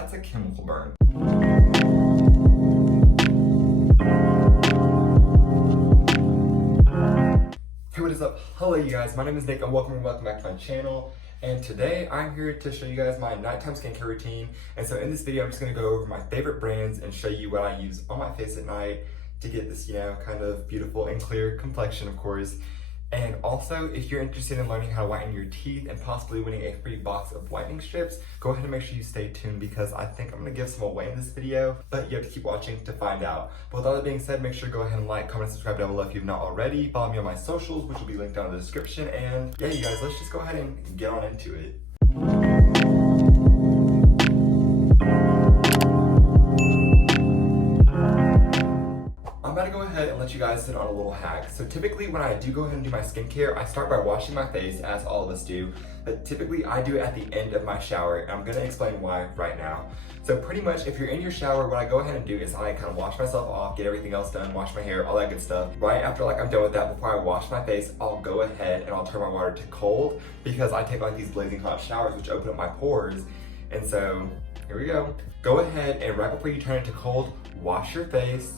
That's a chemical burn. Hey, what is up? Hello you guys, my name is Nick and welcome back to my channel. And today I'm here to show you guys my nighttime skincare routine. And so in this video, I'm just gonna go over my favorite brands and show you what I use on my face at night to get this, kind of beautiful and clear complexion, of course. And also, if you're interested in learning how to whiten your teeth and possibly winning a free box of whitening strips, go ahead and make sure you stay tuned because I think I'm gonna give some away in this video, but you have to keep watching to find out. But with all that being said, make sure to go ahead and like, comment, subscribe down below if you've not already. Follow me on my socials, which will be linked down in the description. And yeah, you guys, let's just go ahead and get on into it. I'm about to go ahead and let you guys sit on a little hack. So typically when I do go ahead and do my skincare, I start by washing my face, as all of us do, but typically I do it at the end of my shower, and I'm gonna explain why right now. So pretty much if you're in your shower, what I go ahead and do is I kind of wash myself off, get everything else done, wash my hair, all that good stuff. Right after I'm done with that, before I wash my face, I'll go ahead and I'll turn my water to cold because I take these blazing hot showers which open up my pores. And so here we go. Go ahead and right before you turn it to cold, wash your face.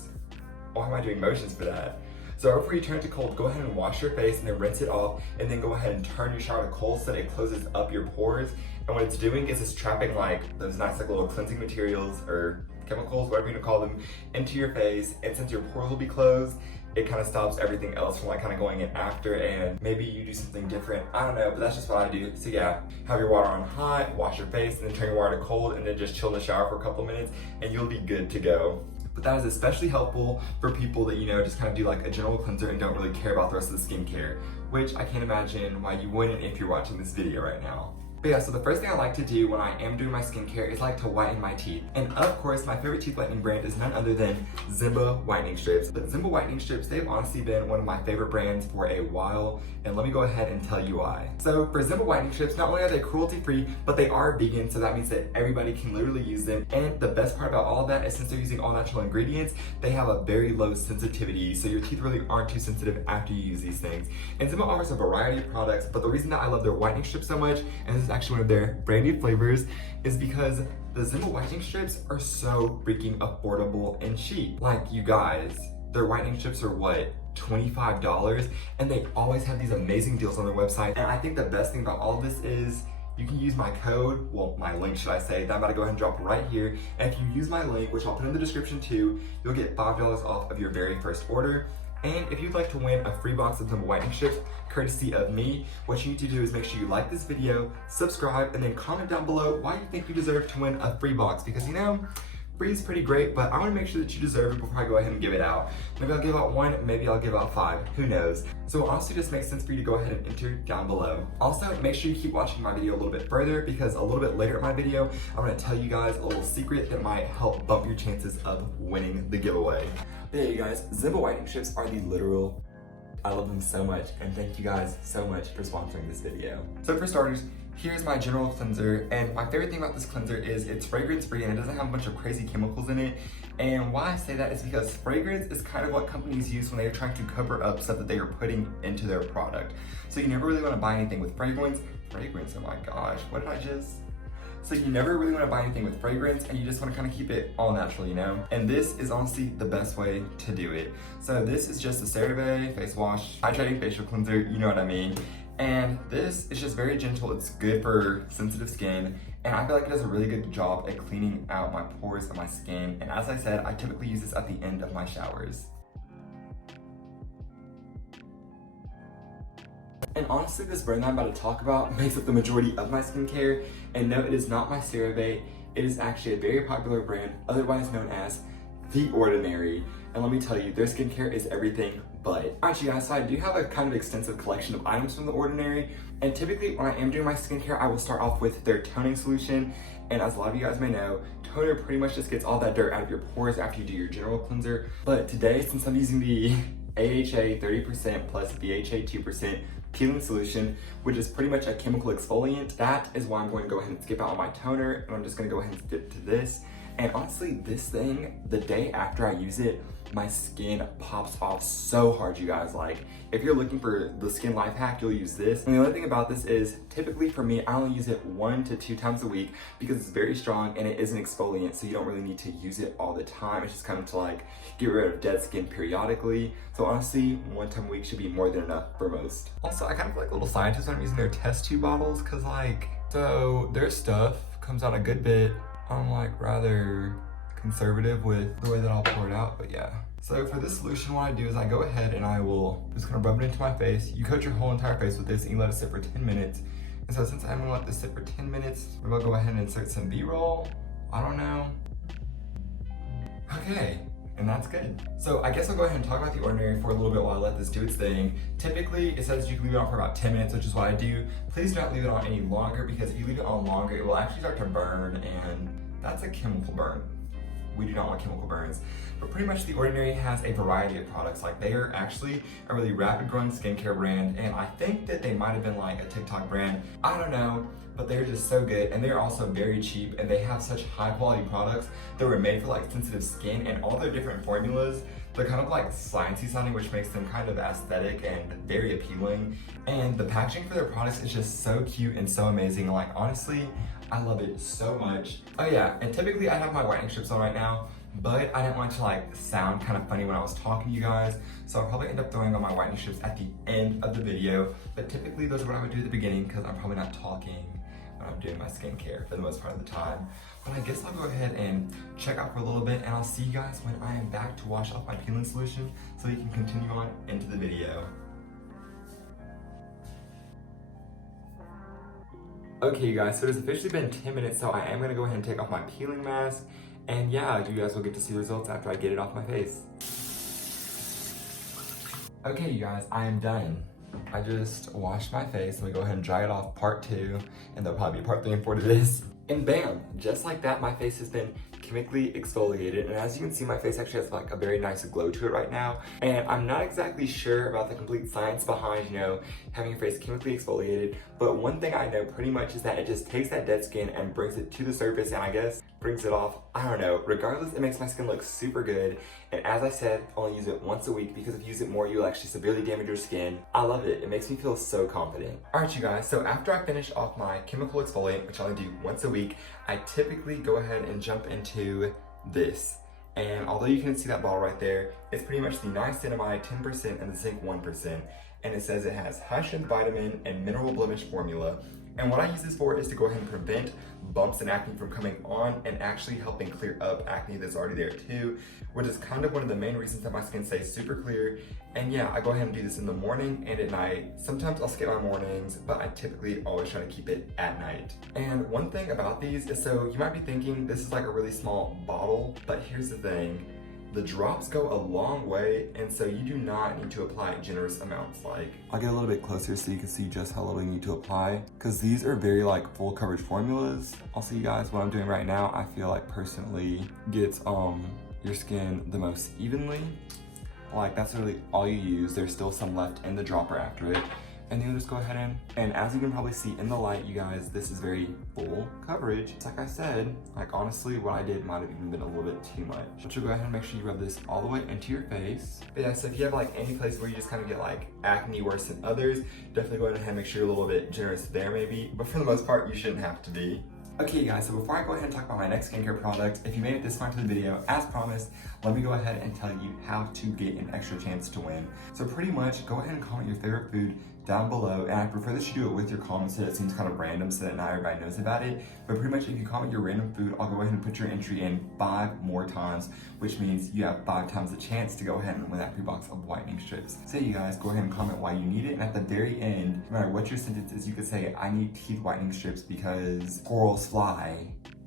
Why am I doing motions for that? So right before you turn it to cold, go ahead and wash your face and then rinse it off, and then go ahead and turn your shower to cold so that it closes up your pores. And what it's doing is it's trapping those nice little cleansing materials or chemicals, whatever you want to call them, into your face. And since your pores will be closed, it kind of stops everything else from kind of going in after, and maybe you do something different. I don't know, but that's just what I do. So yeah, have your water on hot, wash your face, and then turn your water to cold, and then just chill in the shower for a couple minutes, and you'll be good to go. But that is especially helpful for people that, just kind of do a general cleanser and don't really care about the rest of the skincare, which I can't imagine why you wouldn't if you're watching this video right now. But yeah, so the first thing I like to do when I am doing my skincare is to whiten my teeth. And of course, my favorite teeth whitening brand is none other than Zimba Whitening Strips. But Zimba Whitening Strips, they've honestly been one of my favorite brands for a while. And let me go ahead and tell you why. So for Zimba Whitening Strips, not only are they cruelty-free, but they are vegan, so that means that everybody can literally use them. And the best part about all of that is since they're using all natural ingredients, they have a very low sensitivity, so your teeth really aren't too sensitive after you use these things. And Zimba offers a variety of products, but the reason that I love their whitening strips so much, and this is actually one of their brand new flavors, is because the Zimba Whitening Strips are so freaking affordable and cheap. You guys, their whitening strips are what? $25, and they always have these amazing deals on their website. And I think the best thing about all of this is you can use my code, well, my link should I say, that I'm about to go ahead and drop right here. And if you use my link, which I'll put in the description too, you'll get $5 off of your very first order. And if you'd like to win a free box of Zimba Whitening Strips, courtesy of me, what you need to do is make sure you like this video, subscribe, and then comment down below why you think you deserve to win a free box. Because free is pretty great, but I want to make sure that you deserve it before I go ahead and give it out. Maybe I'll give out 1, maybe I'll give out 5, who knows. So it honestly just makes sense for you to go ahead and enter down below. Also, make sure you keep watching my video a little bit further because a little bit later in my video, I'm going to tell you guys a little secret that might help bump your chances of winning the giveaway. But yeah, you guys, Zimba Whitening Strips are the literal, I love them so much, and thank you guys so much for sponsoring this video. So for starters, here's my general cleanser, and my favorite thing about this cleanser is it's fragrance free and it doesn't have a bunch of crazy chemicals in it. And why I say that is because fragrance is kind of what companies use when they're trying to cover up stuff that they are putting into their product. So you never really want to buy anything with fragrance, oh my gosh, what did I just? So you never really want to buy anything with fragrance, and you just want to kind of keep it all natural, And this is honestly the best way to do it. So this is just a Cerave face wash, hydrating facial cleanser, you know what I mean. And this is just very gentle, it's good for sensitive skin, and I feel like it does a really good job at cleaning out my pores and my skin. And as I said, I typically use this at the end of my showers. And honestly, this brand that I'm about to talk about makes up the majority of my skincare. And no, it is not my Cerave. It is actually a very popular brand, otherwise known as The Ordinary. And let me tell you, their skincare is everything but. Alright, you guys, so I do have a kind of extensive collection of items from The Ordinary. And typically when I am doing my skincare, I will start off with their toning solution. And as a lot of you guys may know, toner pretty much just gets all that dirt out of your pores after you do your general cleanser. But today, since I'm using the AHA 30% plus BHA 2% peeling solution, which is pretty much a chemical exfoliant, that is why I'm going to go ahead and skip out on my toner, and I'm just going to go ahead and skip to this. And honestly, this thing, the day after I use it, my skin pops off so hard, you guys. Like, if you're looking for the skin life hack, you'll use this. And the only thing about this is, typically for me, I only use it 1 to 2 times a week because it's very strong and it is an exfoliant, so you don't really need to use it all the time. It's just kind of to like get rid of dead skin periodically. So honestly, 1 time a week should be more than enough for most. Also, I kind of feel like a little scientist when I'm using their test tube bottles, cause like, so their stuff comes out a good bit. I'm like rather conservative with the way that I'll pour it out, but yeah. So for this solution, what I do is I go ahead and I will just kind of rub it into my face. You coat your whole entire face with this and you let it sit for 10 minutes. And so since I'm gonna let this sit for 10 minutes, we're gonna go ahead and insert some B-roll. I don't know. Okay, and that's good. So I guess I'll go ahead and talk about The Ordinary for a little bit while I let this do its thing. Typically, it says you can leave it on for about 10 minutes, which is what I do. Please don't leave it on any longer, because if you leave it on longer, it will actually start to burn, and that's a chemical burn. We do not want chemical burns. But pretty much The Ordinary has a variety of products. Like, they are actually a really rapid growing skincare brand, and I think that they might have been like a TikTok brand. I don't know, but they're just so good, and they're also very cheap, and they have such high quality products that were made for like sensitive skin, and all their different formulas, they're kind of like sciencey sounding, which makes them kind of aesthetic and very appealing. And the packaging for their products is just so cute and so amazing. Like, honestly, I love it so much. Oh yeah, and typically I have my whitening strips on right now, but I didn't want to like sound kind of funny when I was talking to you guys, so I'll probably end up throwing on my whitening strips at the end of the video. But typically those are what I would do at the beginning, because I'm probably not talking when I'm doing my skincare for the most part of the time. But I guess I'll go ahead and check out for a little bit, and I'll see you guys when I am back to wash off my peeling solution so we can continue on into the video. Okay, you guys, so it's officially been 10 minutes, so I am gonna go ahead and take off my peeling mask. And yeah, you guys will get to see the results after I get it off my face. Okay, you guys, I am done. I just washed my face. Let me go ahead and dry it off, part 2, and there'll probably be part 3 and 4 to this. And bam, just like that, my face has been chemically exfoliated, and as you can see, my face actually has like a very nice glow to it right now. And I'm not exactly sure about the complete science behind, you know, having your face chemically exfoliated, but one thing I know pretty much is that it just takes that dead skin and brings it to the surface, and I guess brings it off. I don't know. Regardless, it makes my skin look super good. And as I said, only use it once a week, because if you use it more, you'll actually severely damage your skin. I love it. It makes me feel so confident. All right, you guys. So after I finish off my chemical exfoliant, which I only do once a week, I typically go ahead and jump into this. And although you can see that bottle right there, it's pretty much the Niacinamide 10% and the Zinc 1%. And it says it has high-strength vitamin and mineral blemish formula. And what I use this for is to go ahead and prevent bumps and acne from coming on, and actually helping clear up acne that's already there too, which is kind of one of the main reasons that my skin stays super clear. And yeah, I go ahead and do this in the morning and at night. Sometimes I'll skip my mornings, but I typically always try to keep it at night. And one thing about these is, so you might be thinking this is like a really small bottle, but here's the thing. The drops go a long way, and so you do not need to apply generous amounts. Like, I'll get a little bit closer so you can see just how little you need to apply, because these are very like full coverage formulas. Also, you guys, what I'm doing right now, I feel like personally gets your skin the most evenly. Like, that's really all you use. There's still some left in the dropper after it. And then you'll just go ahead and as you can probably see in the light, you guys, this is very full coverage. It's like I said, like honestly, what I did might have even been a little bit too much. But you'll go ahead and make sure you rub this all the way into your face. But yeah, so if you have like any place where you just kind of get like acne worse than others, definitely go ahead and make sure you're a little bit generous there maybe. But for the most part, you shouldn't have to be. Okay guys, so before I go ahead and talk about my next skincare product, if you made it this far into the video, as promised, let me go ahead and tell you how to get an extra chance to win. So pretty much, go ahead and comment your favorite food down below, and I prefer that you do it with your comments so that it seems kind of random so that not everybody knows about it. But pretty much if you comment your random food, I'll go ahead and put your entry in 5 more times, which means you have 5 times the chance to go ahead and win that free box of whitening strips. So you guys go ahead and comment why you need it, and at the very end, no matter what your sentence is, you could say, I need teeth whitening strips because squirrels fly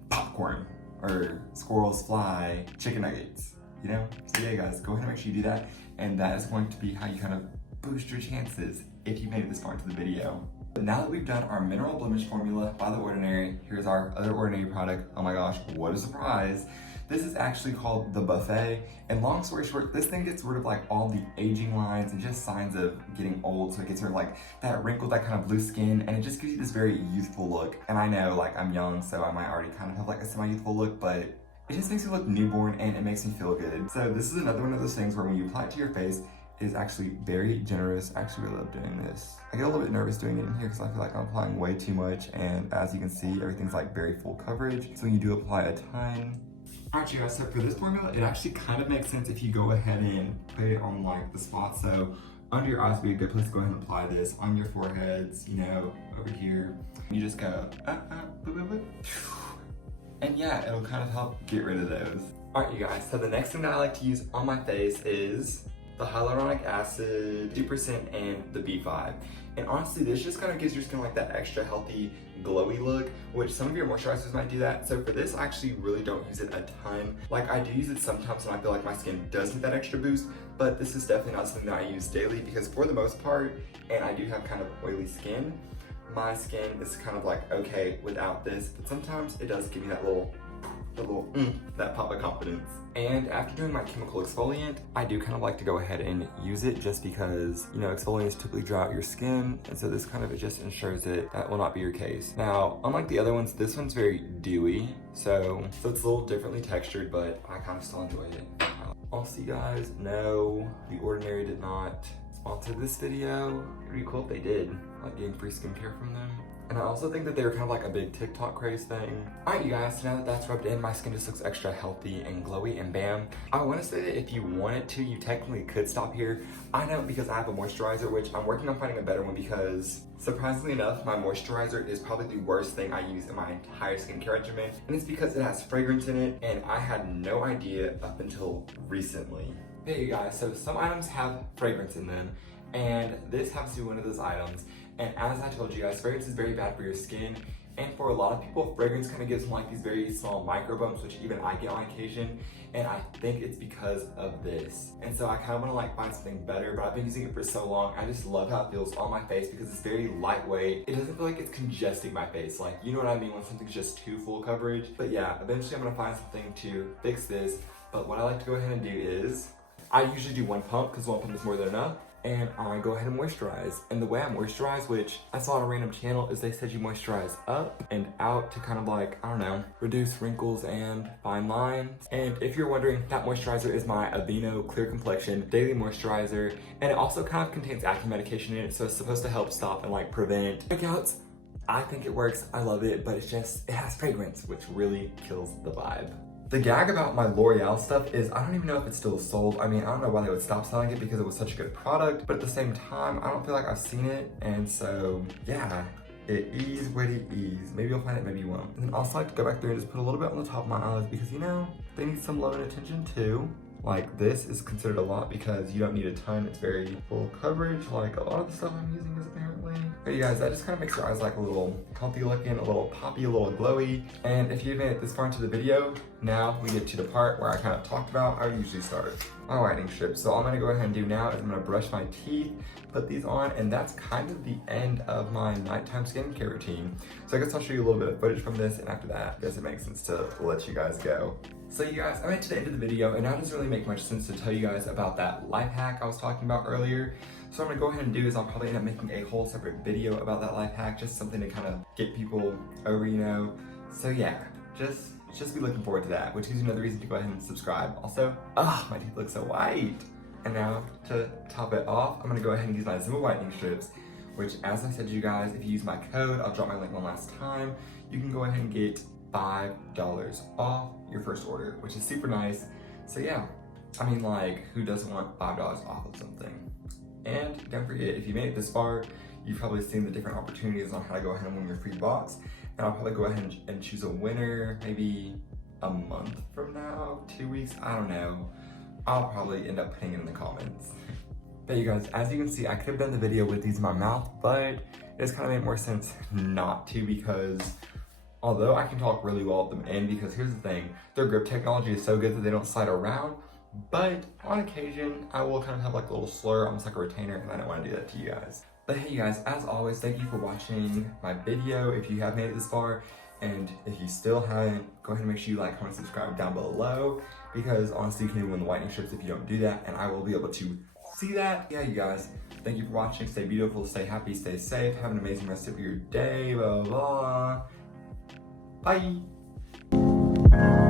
popcorn, or squirrels fly chicken nuggets, you know? So yeah guys, go ahead and make sure you do that, and that is going to be how you kind of boost your chances if you made it this far into the video. But now that we've done our mineral blemish formula by The Ordinary, here's our other Ordinary product. Oh my gosh, what a surprise. This is actually called the Buffet, and long story short, this thing gets rid of like all the aging lines and just signs of getting old, so it gets rid of like that wrinkle, that kind of blue skin, and it just gives you this very youthful look. And I know like I'm young, so I might already kind of have like a semi-youthful look, but It just makes you look newborn and it makes me feel good. So this is another one of those things where when you apply it to your face, it is actually very generous. I actually really love doing this. I get a little bit nervous doing it in here because I feel like I'm applying way too much, and as you can see, everything's like very full coverage. So when you do apply a ton. Alright you guys, so for this formula, it actually kind of makes sense if you go ahead and put it on like the spot. So under your eyes would be a good place to go ahead and apply this. On your foreheads, you know, over here. You just go, boop, boop, boop. And yeah, it'll kind of help get rid of those. Alright you guys, so the next thing that I like to use on my face is the hyaluronic acid 2% and the B5. And honestly, this just kind of gives your skin like that extra healthy, glowy look, which some of your moisturizers might do that. So for this, I actually really don't use it a ton. Like I do use it sometimes when I feel like my skin does need that extra boost, but this is definitely not something that I use daily because for the most part, and I do have kind of oily skin, my skin is kind of like okay without this, but sometimes it does give me that little that pop of confidence. And after doing my chemical exfoliant, I do kind of like to go ahead and use it just because, you know, exfoliants typically dry out your skin, and so this kind of, it just ensures that will not be your case. Now, unlike the other ones, this one's very dewy, so it's a little differently textured, but I kind of still enjoy it. Also, you guys, no, The Ordinary did not sponsor this video. It'd be cool if they did, like getting free skincare from them. And I also think that they were kind of like a big TikTok craze thing. Alright you guys, so now that that's rubbed in, my skin just looks extra healthy and glowy, and bam. I want to say that if you wanted to, you technically could stop here. I know because I have a moisturizer, which I'm working on finding a better one because surprisingly enough, my moisturizer is probably the worst thing I use in my entire skincare regimen. And it's because it has fragrance in it, and I had no idea up until recently. Hey you guys, so some items have fragrance in them, and this happens to be one of those items. And as I told you guys, fragrance is very bad for your skin. And for a lot of people, fragrance kind of gives them like these very small micro bumps, which even I get on occasion. And I think it's because of this. And so I kind of want to like find something better, but I've been using it for so long. I just love how it feels on my face because it's very lightweight. It doesn't feel like it's congesting my face. Like, you know what I mean when something's just too full coverage. But yeah, eventually I'm going to find something to fix this. But what I like to go ahead and do is, I usually do one pump because one pump is more than enough. And I go ahead and moisturize. And the way I moisturize, which I saw on a random channel, is they said you moisturize up and out to kind of like, I don't know, reduce wrinkles and fine lines. And if you're wondering, that moisturizer is my Aveeno Clear Complexion Daily Moisturizer. And it also kind of contains acne medication in it, so it's supposed to help stop and like prevent breakouts. I think it works, I love it, but it's just, it has fragrance, which really kills the vibe. The gag about my Loreal stuff is I don't even know if it's still sold. I mean, I don't know why they would stop selling it because it was such a good product, but at the same time, I don't feel like I've seen it. And so, yeah, it is what it is. Maybe you'll find it, maybe you won't. And then also like to go back through and just put a little bit on the top of my eyelids because, you know, they need some love and attention too. Like this is considered a lot because you don't need a ton. It's very full coverage. Like a lot of the stuff I'm using is apparently. But you guys, that just kind of makes your eyes like a little healthy looking, a little poppy, a little glowy. And if you've made it this far into the video, now we get to the part where I kind of talked about how I usually start. My whitening strips. So all I'm gonna go ahead and do now is I'm gonna brush my teeth, put these on, and that's kind of the end of my nighttime skincare routine. So I guess I'll show you a little bit of footage from this, and after that, I guess it makes sense to let you guys go. So you guys, I made it to the end of the video, and now it doesn't really make much sense to tell you guys about that life hack I was talking about earlier. So what I'm gonna go ahead and do is I'll probably end up making a whole separate video about that life hack, just something to kind of get people over, you know. So yeah, just be looking forward to that, which gives you another reason to go ahead and subscribe. Also, my teeth look so white. And now to top it off, I'm gonna go ahead and use my Zimba Whitening Strips, which as I said to you guys, if you use my code, I'll drop my link one last time, you can go ahead and get $5 off your first order, which is super nice. So yeah, I mean like, who doesn't want $5 off of something? And don't forget, if you made it this far, you've probably seen the different opportunities on how to go ahead and win your free box. And I'll probably go ahead and choose a winner maybe a month from now, 2 weeks, I don't know. I'll probably end up putting it in the comments. But you guys, as you can see, I could have done the video with these in my mouth, but it's kind of made more sense not to because although I can talk really well with them in, because here's the thing, their grip technology is so good that they don't slide around, but on occasion, I will kind of have like a little slur, almost like a retainer, and I don't want to do that to you guys. But hey you guys, as always, thank you for watching my video if you have made it this far. And if you still haven't, go ahead and make sure you like, comment, subscribe down below, because honestly, you can even win the whitening strips if you don't do that, and I will be able to see that. Yeah, you guys, thank you for watching. Stay beautiful, stay happy, stay safe. Have an amazing rest of your day, blah, blah, blah. Bye.